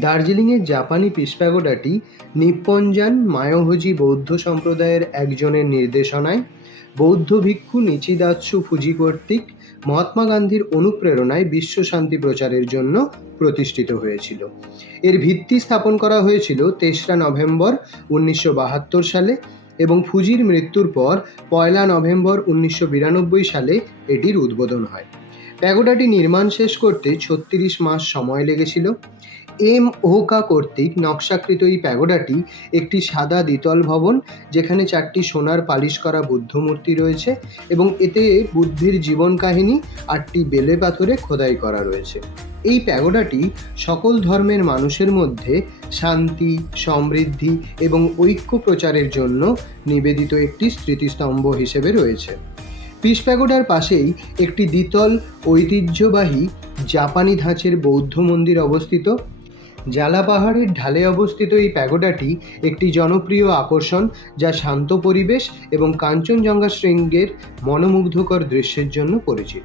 দার্জিলিংয়ের জাপানি piece প্যাগোডাটি Nipponzan Myohoji বৌদ্ধ সম্প্রদায়ের একজনের নির্দেশনায় বৌদ্ধ ভিক্ষু নিচিদাৎসু ফুজি কর্তৃক মহাত্মা গান্ধীর অনুপ্রেরণায় বিশ্ব শান্তি প্রচারের জন্য প্রতিষ্ঠিত হয়েছিল। এর ভিত্তি স্থাপন করা হয়েছিল ৩রা নভেম্বর ১৯৭২ সালে এবং ফুজির মৃত্যুর পর ১লা নভেম্বর ১৯৯২ সালে এটির উদ্বোধন হয়। প্যাগোডাটি নির্মাণ শেষ করতে ৩৬ মাস সময় লেগেছিল। এম ওহকা কর্তৃক নকশাকৃত এই প্যাগোডাটি একটি সাদা দ্বিতল ভবন, যেখানে ৪টি সোনার পালিশ করা বুদ্ধ মূর্তি রয়েছে এবং এতে বুদ্ধের জীবন কাহিনী ৮টি বেলে পাথরে খোদাই করা রয়েছে। এই প্যাগোডাটি সকল ধর্মের মানুষের মধ্যে শান্তি, সমৃদ্ধি এবং ঐক্য প্রচারের জন্য নিবেদিত একটি স্মৃতিস্তম্ভ হিসেবে রয়েছে। পিস প্যাগোডার পাশেই একটি দ্বিতল ঐতিহ্যবাহী জাপানি ধাঁচের বৌদ্ধ মন্দির অবস্থিত। জালা পাহাড়ের ঢালে অবস্থিত এই প্যাগোডাটি একটি জনপ্রিয় আকর্ষণ, যা শান্ত পরিবেশ এবং কাঞ্চনজঙ্ঘা শৃঙ্গের মনোমুগ্ধকর দৃশ্যের জন্য পরিচিত।